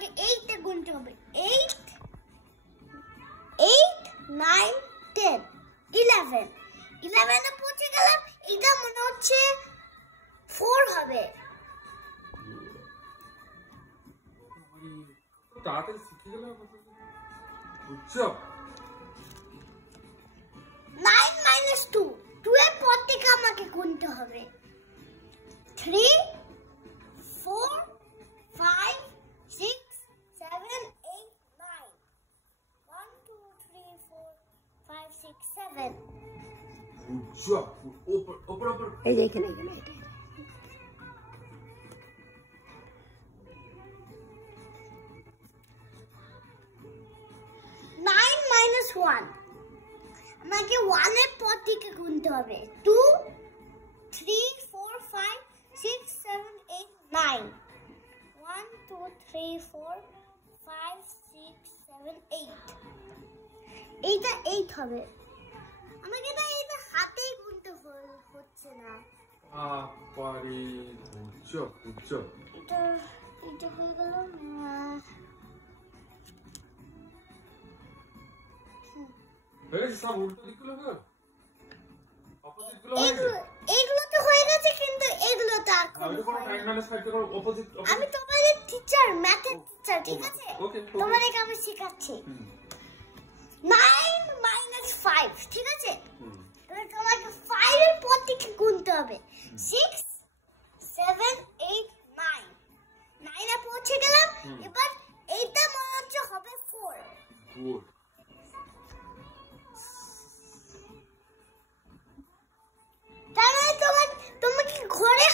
আমাকে 8 এ গুনতে হবে। 8 8 9 10 11 11 এ পৌঁছে গেলাম। এটা মনে হচ্ছে 4 হবে। তাড়াতাড়ি শিখে গেলাম। বুঝছো? 9 minus 2 2 এর পর থেকে আমাকে গুনতে হবে। 3 4 5 6 7 8 9 1 2 3 4 5 6 7 বুঝছো? ওপর এই যে এখানে এটা 9 minus 1 আমাকে 1 এর পর থেকে গুনতে হবে। 2 3 4 5 6 7 8 9 1 2 3 4 5 6 7 8 এইটা 8 হবে। আমাকে না এটা হাতেই গুনতে হচ্ছে না। পারি। বুঝছো? এটা হয়ে গেল। সব উল্টো দিকগুলো হবে, অপোজিটগুলো এগুলো তো হয়ে গেছে, কিন্তু এগুলো তো আর আমি তোমাদের টিচার, ম্যাথের টিচার, ঠিক আছে? তোমাদেরকে আমি শেখাচ্ছি। 9 minus 5, ঠিক আছে? এবার তোমাকে 5 এর পর থেকে গুনতে হবে। 6 7 8 9 9 এ পৌঁছে গেলাম। এবার এইটা মনে হচ্ছে হবে 4। তোমাকে ঘরে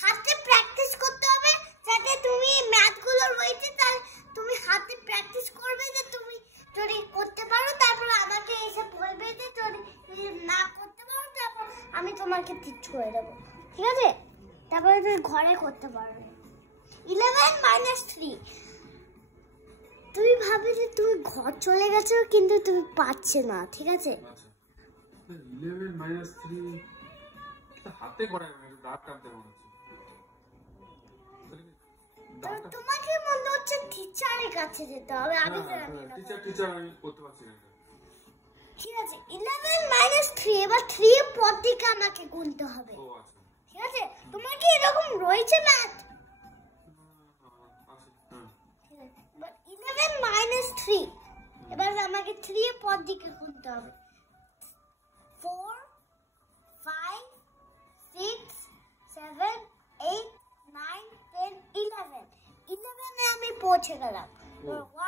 হাতে প্র্যাকটিস করতে হবে, যাতে তুমি ম্যাথগুলো রয়েছে তাহলে তুমি হাতে প্র্যাকটিস করবে যে তুমি যদি করতে পারো, তারপর আমাকে এসে বলবে যে যদি না করতে পারো, তারপর আমি তোমাকে টিচ করে দেবো, ঠিক আছে? তারপরে তুমি ঘরে করতে পারবে। 11 minus 3 তুমি ভাবে যে তুমি ঘর চলে গেছো, কিন্তু তুমি পারছে না, ঠিক আছে? 11 minus 3 হাতে করে দাঁত কাটতে মনে হচ্ছে। তোমাকে মনে হচ্ছে টিচারের কাছে যেতে হবে। আমি টিচার আমি করতে পারছি না। ঠিক আছে, 11 minus 3 এবার 3 এর পর থেকে আমাকে গুনতে হবে। ও আচ্ছা, ঠিক আছে? তোমার কি এরকম রয়েছে ম্যাথ? ঠিক আছে, এবার 11 minus 3 এবার আমাকে 3 এর পর থেকে গুনতে হবে। 4 5 6 7 8 9 10 11 11 এ আমি পৌঁছে গেলাম।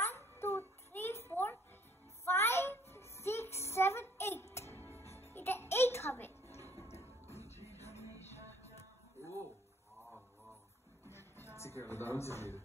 1 2 3 4 5 6 7 8 এটা 8 হবে। ও ওয়াও, শিখে গেল, দারুণ শিখে গেল।